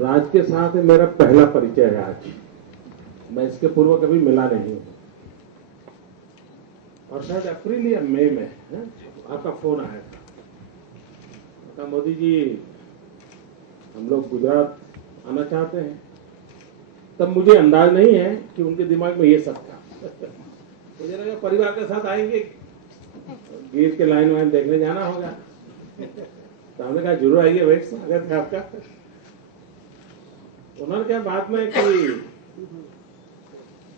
राज के साथ मेरा पहला परिचय है आज। मैं इसके पूर्व कभी मिला नहीं हूं और शायद अप्रैल या मई में आपका फोन आया था। कहा मोदी जी हम लोग गुजरात आना चाहते हैं। तब मुझे अंदाज नहीं है कि उनके दिमाग में ये सब था। मुझे लगा परिवार के साथ आएंगे, गीत के लाइन वाइन देखने जाना होगा। तो हमने कहा जरूर आइए भाई, स्वागत है आपका। उन्होंने क्या बात में कि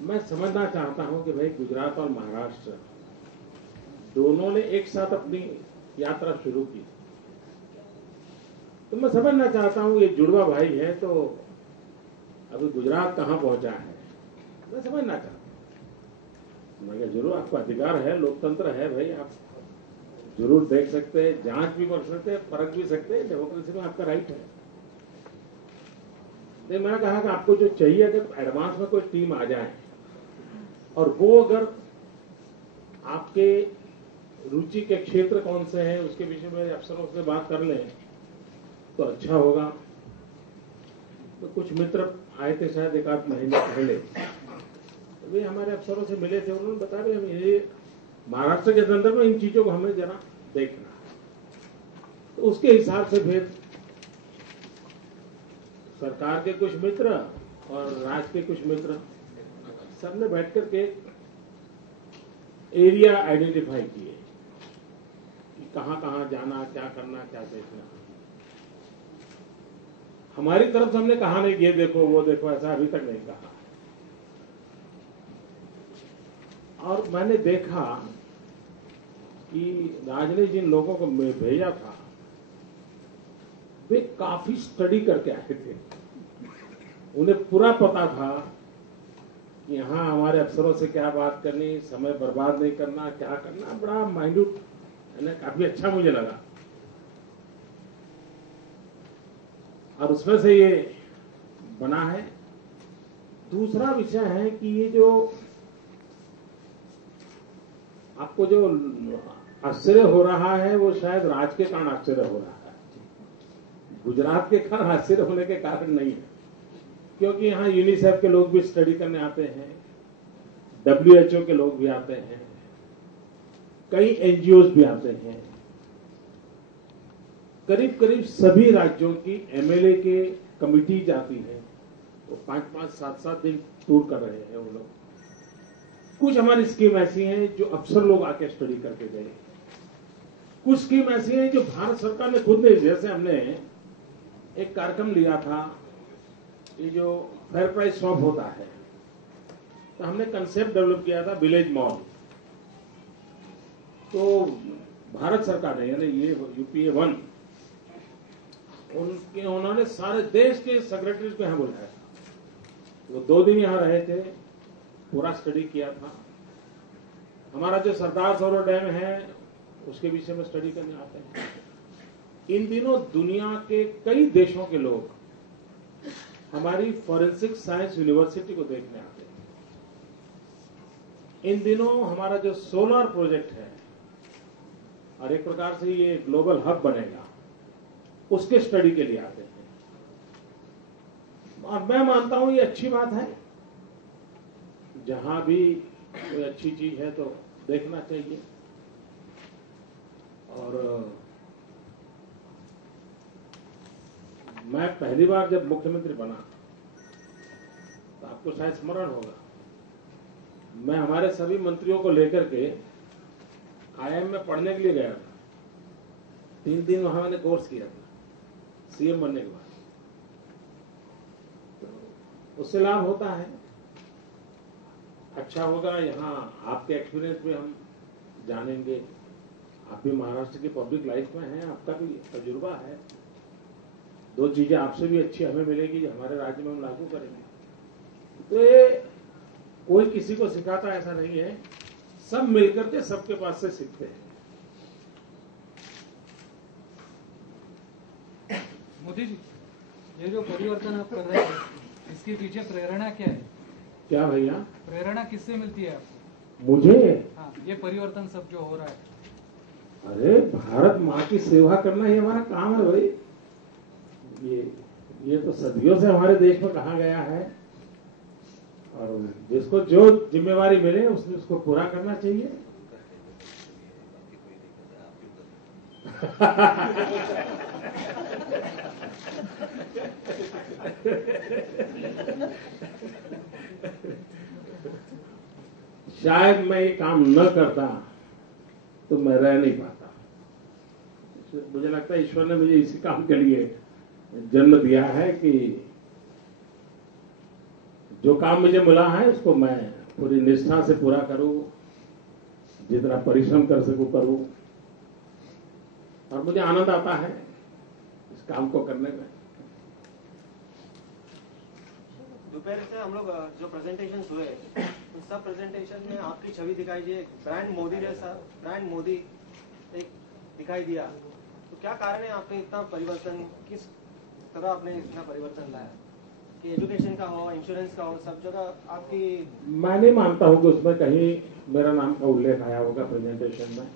मैं समझना चाहता हूं कि भाई गुजरात और महाराष्ट्र दोनों ने एक साथ अपनी यात्रा शुरू की, तो मैं समझना चाहता हूं ये जुड़वा भाई है तो अभी गुजरात कहां पहुंचा है, मैं समझना चाहता हूं। मैं जरूर आपको अधिकार है, लोकतंत्र है भाई, आप जरूर देख सकते हैं, जांच भी कर सकते हैं, परख भी सकते हैं, डेमोक्रेसी में आपका राइट है। तो मैंने कहा कि आपको जो चाहिए कि एडवांस में कोई टीम आ जाए और वो अगर आपके रुचि के क्षेत्र कौन से हैं उसके विषय में अफसरों से बात कर लें तो अच्छा होगा। तो कुछ मित्र आए थे शायद एक आध महीने पहले, तो वे हमारे अफसरों से मिले थे। उन्होंने बताया भाई हम ये महाराष्ट्र के संदर्भ में इन चीजों को हमें जरा देखना है। तो उसके हिसाब से फिर सरकार के कुछ मित्र और राज्य के कुछ मित्र सबने बैठ करके एरिया आइडेंटिफाई किए कि कहां कहां जाना, क्या करना, क्या देखना। हमारी तरफ से हमने कहा नहीं ये देखो वो देखो, ऐसा अभी तक नहीं कहा। और मैंने देखा कि राज ने जिन लोगों को भेजा था वे काफी स्टडी करके आए थे। उन्हें पूरा पता था कि यहां हमारे अफसरों से क्या बात करनी, समय बर्बाद नहीं करना, क्या करना, बड़ा माइन्यूट है, काफी अच्छा मुझे लगा। और उसमें से ये बना है। दूसरा विषय है कि ये जो आपको जो आश्चर्य हो रहा है वो शायद राज के कारण आश्चर्य हो रहा है, गुजरात के कारण आश्चर्य होने के कारण नहीं है। क्योंकि यहाँ यूनिसेफ के लोग भी स्टडी करने आते हैं, WHO के लोग भी आते हैं, कई NGOs भी आते हैं, करीब करीब सभी राज्यों की MLA के कमिटी जाती है, वो 5-5, 7-7 दिन टूर कर रहे हैं वो लोग। कुछ हमारी स्कीम ऐसी हैं जो अफसर लोग आके स्टडी करके गए, कुछ स्कीम ऐसी हैं जो भारत सरकार ने खुद ने, जैसे हमने एक कार्यक्रम लिया था ये जो फेयर प्राइस शॉप होता है, तो हमने कंसेप्ट डेवलप किया था विलेज मॉल। तो भारत सरकार ने यानी ये UPA 1 उन्होंने सारे देश के सेक्रेटरीज को यहां बुलाया था। वो 2 दिन यहां रहे थे, पूरा स्टडी किया था। हमारा जो सरदार सरोवर डैम है उसके विषय में स्टडी करने आते हैं। इन दिनों दुनिया के कई देशों के लोग हमारी फॉरेंसिक साइंस यूनिवर्सिटी को देखने आते हैं। इन दिनों हमारा जो सोलर प्रोजेक्ट है और एक प्रकार से ये ग्लोबल हब बनेगा, उसके स्टडी के लिए आते हैं। और मैं मानता हूं ये अच्छी बात है, जहां भी कोई अच्छी चीज है तो देखना चाहिए। और मैं पहली बार जब मुख्यमंत्री बना तो आपको शायद स्मरण होगा, मैं हमारे सभी मंत्रियों को लेकर के IIM में पढ़ने के लिए गया था। 3 दिन वहां मैंने कोर्स किया था CM बनने के बाद। तो उससे लाभ होता है, अच्छा होगा। यहाँ आपके एक्सपीरियंस भी हम जानेंगे, आप भी महाराष्ट्र की पब्लिक लाइफ में हैं, आपका भी तजुर्बा है। 2 चीजें आपसे भी अच्छी हमें मिलेगी जो हमारे राज्य में हम लागू करेंगे। तो ये कोई किसी को सिखाता ऐसा नहीं है, सब मिलकर के सबके पास से सीखते हैं। मोदी जी, ये जो परिवर्तन आप कर रहे हैं इसके पीछे प्रेरणा क्या है? क्या भैया? प्रेरणा किससे मिलती है आपको? मुझे? हाँ, ये परिवर्तन सब जो हो रहा है। अरे भारत माँ की सेवा करना ही हमारा काम है भाई। ये ये तो सदियों से हमारे देश में कहा गया है, और जिसको जो जिम्मेवारी मिले उसने उसको पूरा करना चाहिए। शायद मैं ये काम न करता तो मैं रह नहीं पाता। मुझे लगता है ईश्वर ने मुझे इसी काम के लिए जन्म दिया है कि जो काम मुझे मिला है उसको मैं पूरी निष्ठा से पूरा करूं, जितना परिश्रम कर सकूं करूं, और मुझे आनंद आता है इस काम को करने में। दोपहर से हम लोग जो प्रेजेंटेशन हुए उन सब प्रेजेंटेशन में आपकी छवि दिखाई दी, ब्रांड मोदी जैसा ब्रांड मोदी एक दिखाई दिया। तो क्या कारण है आपने इतना परिवर्तन, किस तरह आपने इतना परिवर्तन लाया कि एजुकेशन का हो, इंश्योरेंस का हो, सब जगह आपकी? मैं नहीं मानता हूं कि उसमें कहीं मेरा नाम का उल्लेख आया होगा प्रेजेंटेशन में,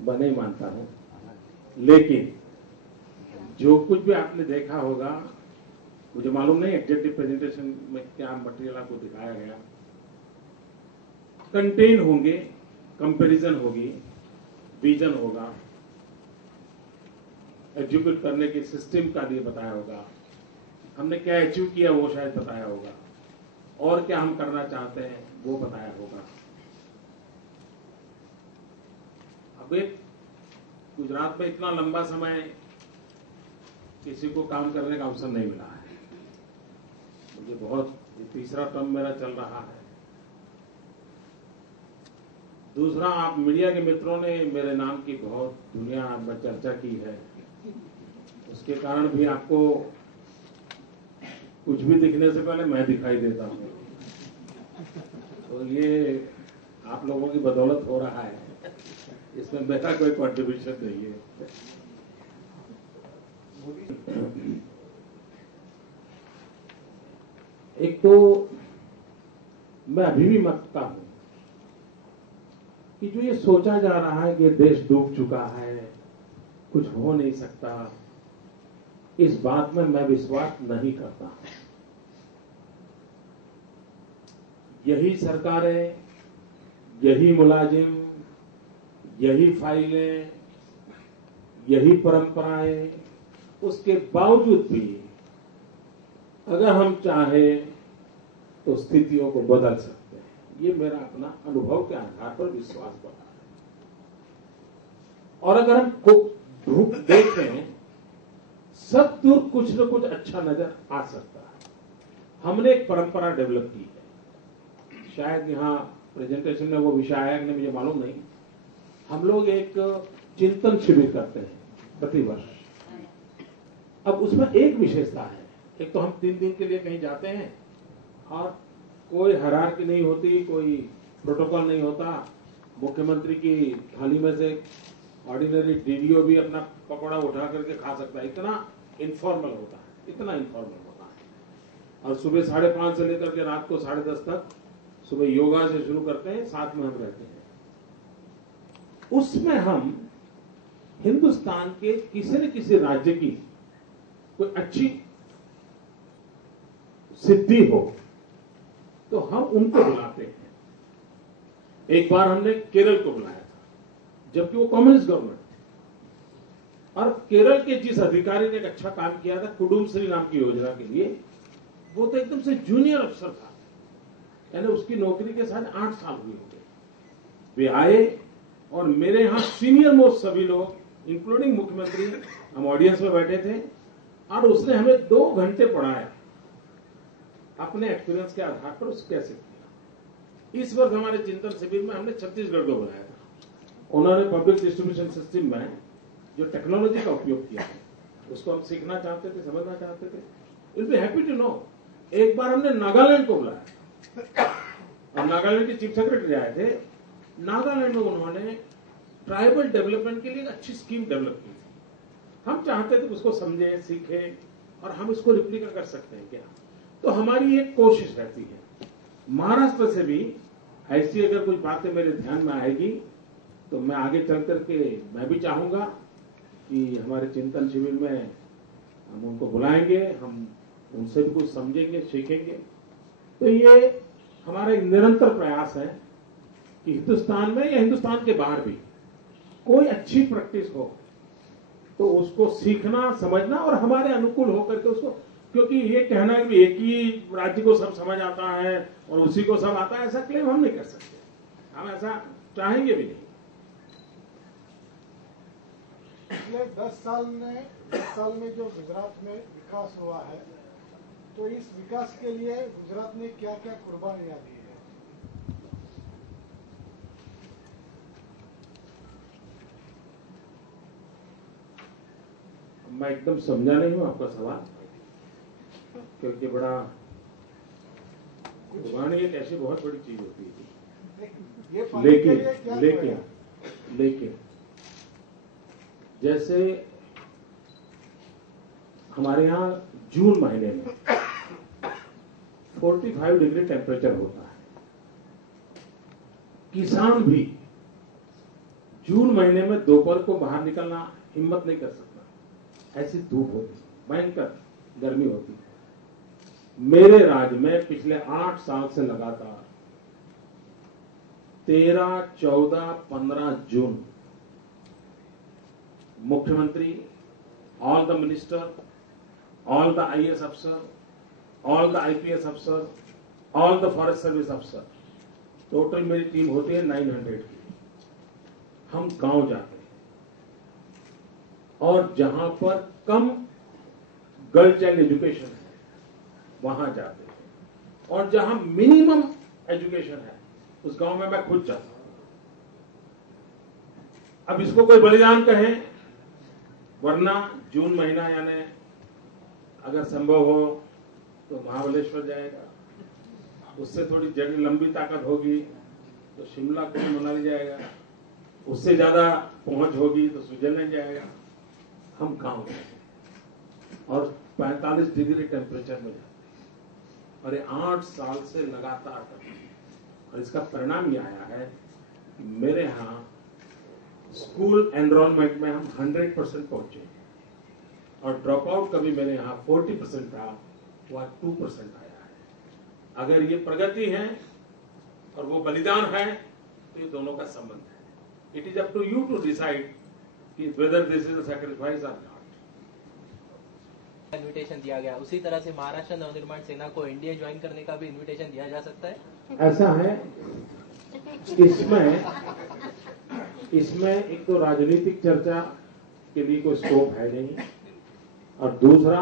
मैं नहीं मानता हूं। लेकिन जो कुछ भी आपने देखा होगा, मुझे मालूम नहीं एग्जेक्टिव प्रेजेंटेशन में क्या मटेरियल आपको दिखाया गया, कंटेन होंगे, कंपैरिजन होगी, विजन होगा, एग्जीक्यूट करने के सिस्टम का लिए बताया होगा, हमने क्या अचीव किया वो शायद बताया होगा, और क्या हम करना चाहते हैं वो बताया होगा। अब एक गुजरात में इतना लंबा समय किसी को काम करने का अवसर नहीं मिला है। मुझे बहुत, ये तीसरा टर्म मेरा चल रहा है। दूसरा, आप मीडिया के मित्रों ने मेरे नाम की बहुत दुनिया में चर्चा की है, उसके कारण भी आपको कुछ भी दिखने से पहले मैं दिखाई देता हूं, तो ये आप लोगों की बदौलत हो रहा है, इसमें मेरा कोई कंट्रीब्यूशन नहीं है। एक तो मैं अभी भी मानता हूं कि जो ये सोचा जा रहा है कि देश डूब चुका है, कुछ हो नहीं सकता, इस बात में मैं विश्वास नहीं करता। यही सरकारें, यही मुलाजिम, यही फाइलें, यही परंपराएं, उसके बावजूद भी अगर हम चाहें तो स्थितियों को बदल सकते हैं। ये मेरा अपना अनुभव के आधार पर विश्वास बना है। और अगर हम देखें, सब दूर कुछ न कुछ अच्छा नजर आ सकता है। हमने एक परंपरा डेवलप की है, शायद यहां प्रेजेंटेशन में वो विषय आया कि नहीं मुझे मालूम नहीं। हम लोग एक चिंतन शिविर करते हैं प्रतिवर्ष। अब उसमें एक विशेषता है, एक तो हम 3 दिन के लिए कहीं जाते हैं और कोई हायरार्की नहीं होती, कोई प्रोटोकॉल नहीं होता। मुख्यमंत्री की थाली में से ऑर्डिनरी डीडीओ भी अपना पकौड़ा उठा करके खा सकता है, इतना इनफॉर्मल होता है, इतना इनफॉर्मल होता है। और सुबह 5:30 से लेकर के रात को 10:30 तक सुबह योगा से शुरू करते हैं, साथ में हम रहते हैं। उसमें हम हिंदुस्तान के किसी न किसी राज्य की कोई अच्छी सिद्धि हो तो हम उनको बुलाते हैं। एक बार हमने केरल को बुलाया था, जबकि वो कम्युनिस्ट गवर्नमेंट थी, और केरल के जिस अधिकारी ने एक अच्छा काम किया था कुडुम्बश्री नाम की योजना के लिए, वो तो एकदम से जूनियर अफसर था, यानी उसकी नौकरी के साथ 8 साल हुए हो गए। वे आए और मेरे यहां सीनियर मोस्ट सभी लोग इंक्लूडिंग मुख्यमंत्री, हम ऑडियंस में बैठे थे, और उसने हमें 2 घंटे पढ़ाया अपने एक्सपीरियंस के आधार पर उसको कैसे किया। इस वर्ष हमारे चिंतन शिविर में हमने छत्तीसगढ़ को बुलाया था। उन्होंने पब्लिक डिस्ट्रीब्यूशन सिस्टम में जो टेक्नोलॉजी का उपयोग किया है उसको हम सीखना चाहते थे, समझना चाहते थे। Will be happy to know. एक बार हमने नागालैंड को बुलाया और नागालैंड के चीफ सेक्रेटरी आए थे। नागालैंड में उन्होंने ट्राइबल डेवलपमेंट के लिए एक अच्छी स्कीम डेवलप की थी। हम चाहते थे उसको समझे, सीखे, और हम इसको रिप्लिका कर सकते हैं क्या। तो हमारी एक कोशिश रहती है। महाराष्ट्र से भी ऐसी अगर कुछ बातें मेरे ध्यान में आएगी तो मैं आगे चल करके मैं भी चाहूंगा कि हमारे चिंतन शिविर में हम उनको बुलाएंगे, हम उनसे भी कुछ समझेंगे, सीखेंगे। तो ये हमारा एक निरंतर प्रयास है कि हिंदुस्तान में या हिंदुस्तान के बाहर भी कोई अच्छी प्रैक्टिस हो तो उसको सीखना, समझना और हमारे अनुकूल होकर के उसको, क्योंकि ये कहना है कि एक ही राज्य को सब समझ आता है और उसी को सब आता है, ऐसा क्लेम हम नहीं कर सकते, हम ऐसा चाहेंगे भी नहीं। पिछले 10 साल में जो गुजरात में विकास हुआ है, तो इस विकास के लिए गुजरात ने क्या क्या कुर्बानियां दी है? मैं एकदम समझा नहीं हूं आपका सवाल, क्योंकि बड़ा कुर्बानी एक ऐसी बहुत बड़ी चीज होती है। ये पाने के लिए क्या लेकिन जैसे हमारे यहाँ जून महीने में 45 डिग्री टेम्परेचर होता है, किसान भी जून महीने में दोपहर को बाहर निकलना हिम्मत नहीं कर सकता, ऐसी धूप होती, भयंकर गर्मी होती। मेरे राज्य में पिछले 8 साल से लगातार 13, 14, 15 जून मुख्यमंत्री, all the minister, all the IAS officer, all the IPS officer, all the forest service officer, total मेरी टीम होती है 900 की। हम गांव जाते हैं और जहां पर कम गर्ल चाइल्ड एजुकेशन है वहां जाते हैं, और जहां मिनिमम एजुकेशन है उस गांव में मैं खुद जाता हूं। अब इसको कोई बलिदान कहे, वरना जून महीना यानी अगर संभव हो तो महाबलेश्वर जाएगा, उससे थोड़ी जड़ी लंबी ताकत होगी तो शिमला कुल्लू मनाली जाएगा, उससे ज्यादा पहुंच होगी तो स्विट्जरलैंड जाएगा। हम गांव जाएंगे और 45 डिग्री टेम्परेचर में जाते हैं, और ये 8 साल से लगातार करते हैं। और इसका परिणाम ये आया है कि मेरे यहाँ स्कूल एनरोलमेंट में हम 100% पहुंचे, और ड्रॉप आउट कभी मेरे यहाँ 40% था, वह 2% आया है। अगर ये प्रगति है और वो बलिदान है तो ये दोनों का संबंध है। It is up to you to decide कि whether this is a sacrifice और नॉट। इन्विटेशन दिया गया, उसी तरह से महाराष्ट्र नवनिर्माण सेना को एनडीए ज्वाइन करने का भी इन्विटेशन दिया जा सकता है? ऐसा है, इसमें एक तो राजनीतिक चर्चा के लिए कोई स्कोप है नहीं, और दूसरा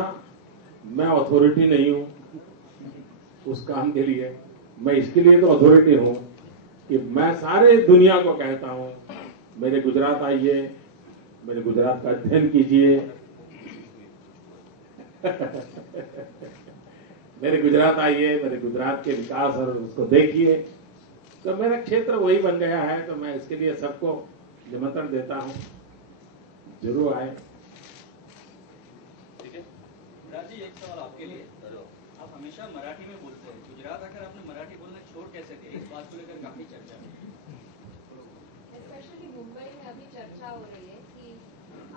मैं अथॉरिटी नहीं हूं उस काम के लिए। मैं इसके लिए तो अथॉरिटी हूं कि मैं सारे दुनिया को कहता हूं मेरे गुजरात आइए, मेरे गुजरात का अध्ययन कीजिए मेरे गुजरात आइए, मेरे गुजरात के विकास और उसको देखिए। तो मेरा क्षेत्र वही बन गया है, तो मैं इसके लिए सबको निमंत्रण देता हूं, जरूर आए। ठीक है राजी, एक सवाल आपके लिए। आप हमेशा मराठी में बोलते हैं, गुजरात आकर आपने मराठी बोलना छोड़ कैसे दिया? इस बात को लेकर काफी चर्चा है, स्पेशली मुंबई में अभी चर्चा हो रही है कि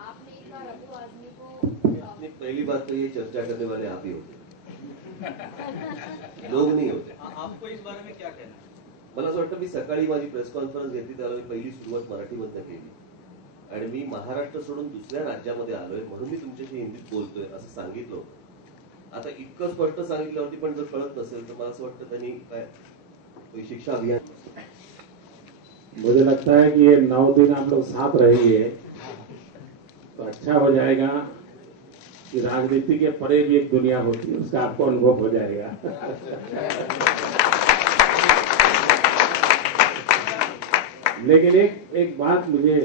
आपने एक बार अबू आजमी को पहली बात तो ये चर्चा करने वाले आप ही होते लोग नहीं होते। आपको इस बारे में क्या कहना है? मला असं वाटतं, मी सकाळी माझी प्रेस कॉन्फरन्स घेतली त्यावेळी पहिली सुरुवात मराठीमधनं केली, आणि मी महाराष्ट्र सोडून दुसऱ्या राज्यामध्ये आलोय म्हणून मी तुमच्याशी हिंदीत बोलतोय असं सांगितलं होतं। आता इतकं स्पष्ट सांगितल्यावरती पण जर कळत नसेल तर मला असं वाटतं त्यांनी काय कोई शिक्षा अभियान। मुझे लगता है कि ये 9 दिन आप लोग साथ रहेंगे तो अच्छा हो जाएगा कि राजनीति के परे भी एक दुनिया होती है, उसका आपको अनुभव हो जाएगा। लेकिन एक बात मुझे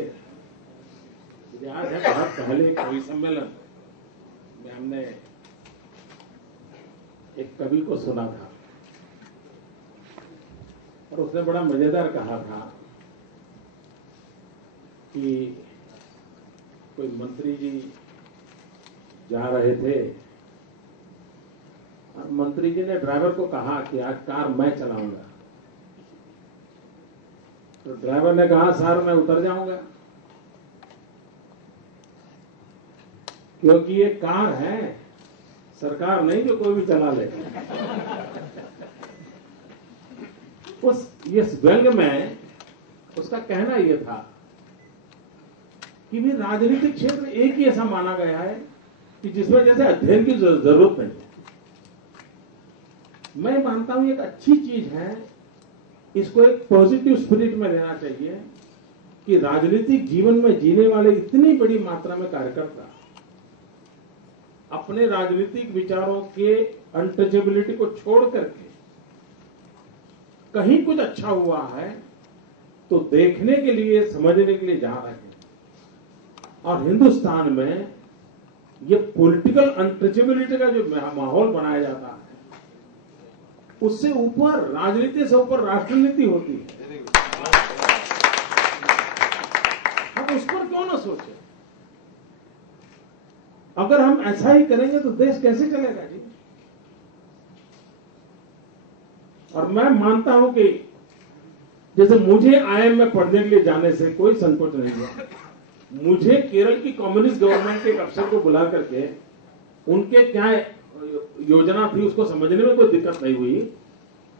याद है, बहुत पहले कवि सम्मेलन में हमने एक कवि को सुना था और उसने बड़ा मजेदार कहा था कि कोई मंत्री जी जा रहे थे और मंत्री जी ने ड्राइवर को कहा कि आज कार मैं चलाऊंगा। तो ड्राइवर ने कहा सर मैं उतर जाऊंगा। क्योंकि ये कार है, सरकार नहीं जो कोई भी चला ले। इस व्यंग में उसका कहना यह था कि भी राजनीतिक क्षेत्र एक ही ऐसा माना गया है कि जिसमें जैसे अध्ययन की जरूरत नहीं है। मैं मानता हूं एक अच्छी चीज है, इसको एक पॉजिटिव स्पिरिट में लेना चाहिए कि राजनीतिक जीवन में जीने वाले इतनी बड़ी मात्रा में कार्यकर्ता अपने राजनीतिक विचारों के अनटचेबिलिटी को छोड़ करके कहीं कुछ अच्छा हुआ है तो देखने के लिए, समझने के लिए जा रहे हैं। और हिंदुस्तान में ये पॉलिटिकल अनटचेबिलिटी का जो माहौल बनाया जाता है, उससे ऊपर, राजनीति से ऊपर राष्ट्रनीति होती है। हम उस पर क्यों ना सोचें? अगर हम ऐसा ही करेंगे तो देश कैसे चलेगा जी? और मैं मानता हूं कि जैसे मुझे आईएम में पढ़ने के लिए जाने से कोई संकोच नहीं हुआ। मुझे केरल की कम्युनिस्ट गवर्नमेंट के एक अफसर को बुला करके उनके क्या योजना थी उसको समझने में कोई दिक्कत नहीं हुई।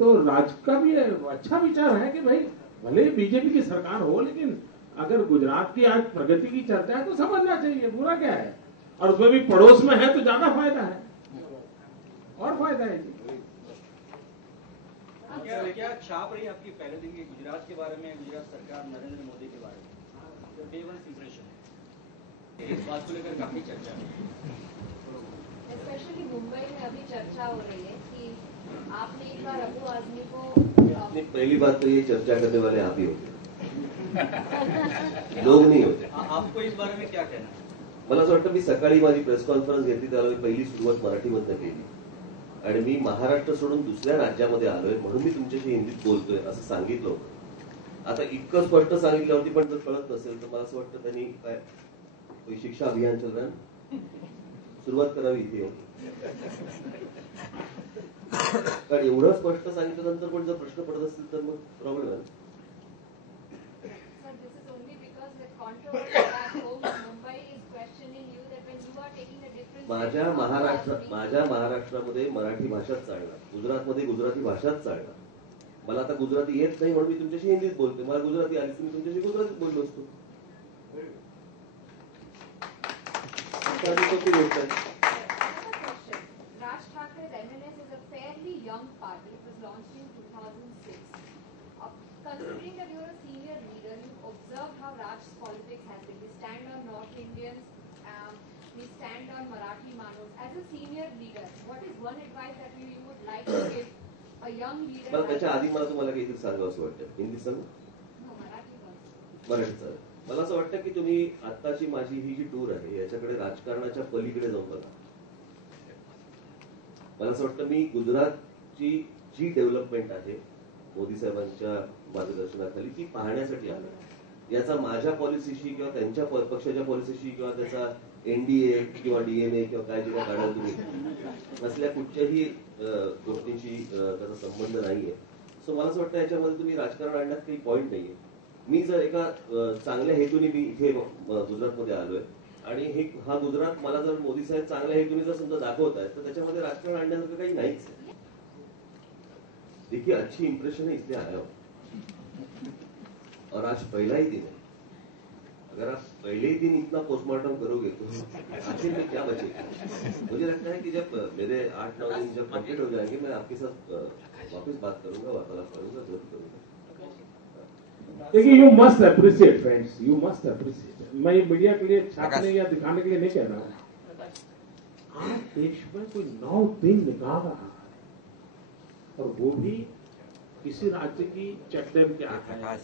तो राज का भी अच्छा विचार है कि भाई भले बीजेपी की सरकार हो, लेकिन अगर गुजरात की आज प्रगति की चर्चा है तो समझना चाहिए, बुरा क्या है? और उसमें भी पड़ोस में है तो ज्यादा फायदा है, और फायदा है जी। क्या छाप रही आपकी पहले दिन की गुजरात के बारे में, गुजरात सरकार नरेंद्र मोदी के बारे में? डे वन इंप्रेशन, इस बात को लेकर काफी चर्चा है। स्पेशली मुंबई में अभी चर्चा हो रही है कि आपने एक बार अबू आजमी को पहली बात तो ये चर्चा करने वाले आप ही होते, लोग नहीं होते। आपको इस बारे में क्या कहना है? मला असं वाटतं, मी सकाळी माझी प्रेस कॉन्फरन्स घेतली त्याला मी पहिली सुरुवात मराठीमधनं केली आणि मी महाराष्ट्र सोडून दुसऱ्या राज्यामध्ये आलोय म्हणून मी तुमच्याशी हिंदीत बोलतोय असं सांगितलं होतं। आता इतकं स्पष्ट सांगितल्यावरती पण जर कळत नसेल तर मला असं वाटतं त्यांनी काय कोई शिक्षा अभियान चल रहा है, सुरुवात करावी इथे येऊन। कारण एवढं स्पष्ट सांगितल्यानंतर पण जर प्रश्न पडत असतील तर मग प्रॉब्लेम आहे। माझ्या महाराष्ट्रामध्ये मराठी भाषाच चालणार, गुजरातमध्ये गुजराती भाषाच चालणार। मला आता गुजराती येत नाही म्हणून मी तुमच्याशी हिंदीत बोलते, मला गुजराती आली तर मी तुमच्याशी गुजरातीत बोललो असतो। सोपी गोष्ट आहे। Raj Thakkre's MNS is a fairly young party. It was launched in 2006. Considering that you're a senior leader, you've observed how Raj's politics has been. We stand on North Indians, we stand on Marathi Manos. As a senior leader, what is one advice that you would like to give a young leader? पण त्याच्या आधी मला तुम्हाला काहीतरी सांगावं असं वाटतं, हिंदी सांगू? मराठी चालेल। मला असं वाटतं की तुम्ही आत्ताची माझी ही जी टूर आहे याच्याकडे राजकारणाच्या पलीकडे जाऊन बघा। मला असं वाटतं मी गुजरातची जी डेव्हलपमेंट आहे मोदी साहेबांच्या मार्गदर्शनाखाली ती पाहण्यासाठी आलो। याचा माझ्या पॉलिसीशी किंवा त्यांच्या पक्षाच्या पॉलिसीशी किंवा त्याचा एनडीए किंवा डीएनए किंवा काय जे काय काढाल तुम्ही असल्या कुठच्याही गोष्टींशी त्याचा संबंध नाहीये। सो मला असं वाटतं याच्यामध्ये तुम्ही राजकारण आणण्यात काही पॉईंट नाहीये। मी जर एका चांगल्या हेतूने मी इथे गुजरातमध्ये आलोय आणि हा गुजरात मला जर मोदी साहेब चांगल्या हेतूने जर समजा दाखवत आहेत तर त्याच्यामध्ये राजकारण आणण्यासारखं काही नाहीच आहे। देखिए अच्छी इंप्रेशन है इसलिए आया हूं और आज पहला ही दिन है। अगर आप पहले ही दिन इतना पोस्टमार्टम करोगे तो आखिर में क्या बचेगा? मुझे लगता है कि जब मेरे 8-9 दिन जब कंप्लीट हो जाएंगे मैं आपके साथ वापस बात करूंगा, वार्तालाप करूंगा, जरूर करूंगा। देखिए you must appreciate friends, you must appreciate. मैं मीडिया के लिए छापने या दिखाने के लिए नहीं कह रहा हूं। आज देश में कोई 9 दिन निकाल रहा है और वो भी किसी राज्य की चेक डैम के आकाश,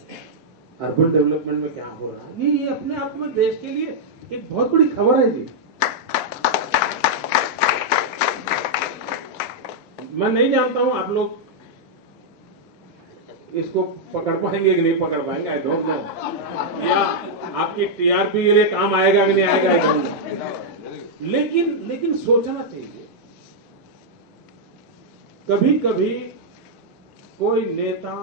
अर्बन डेवलपमेंट में क्या हो रहा है, ये अपने आप में देश के लिए एक बहुत बड़ी खबर है जी। मैं नहीं जानता हूं आप लोग इसको पकड़ पाएंगे कि नहीं पकड़ पाएंगे, आई डोंट नो, या आपकी टीआरपी के लिए काम आएगा कि नहीं आएगा, लेकिन सोचना चाहिए। कभी कभी कोई नेता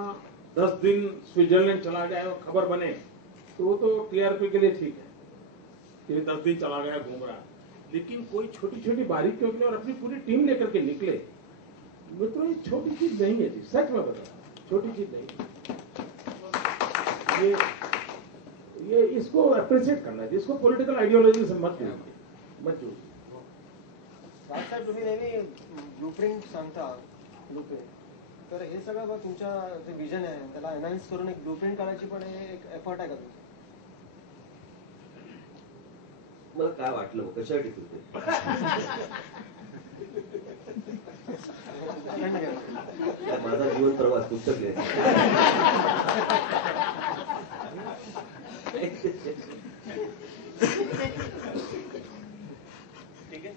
10 दिन स्विट्जरलैंड चला गया और खबर बने तो वो तो टीआरपी के लिए ठीक है कि 10 दिन चला गया घूम रहा है, लेकिन कोई छोटी छोटी बारीकियों के लिए और अपनी पूरी टीम लेकर के निकले, मित्रों ये छोटी चीज नहीं है जी, सच में बता, छोटी चीज नहीं। ये इसको अप्रिशिएट करना चाहिए, इसको पॉलिटिकल आइडियोलॉजी से मत जोड़िए। राजसाहेब तुम्ही नेहमी ब्लूप्रिंट सांगता, ब्लूप्रिंट, तर हे सगळं बघ तुमच्या जे विजन आहे त्याला एनहान्स करून एक ब्लूप्रिंट काढायची पण हे एक एफर्ट आहे का तुमचा? मला काय वाटलं मग कशासाठी फिरते? माझा जीवन प्रवास पुस्तक लिहायचं. ठीक आहे.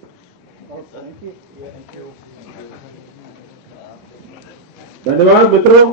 Thank you. धन्यवाद मित्रों।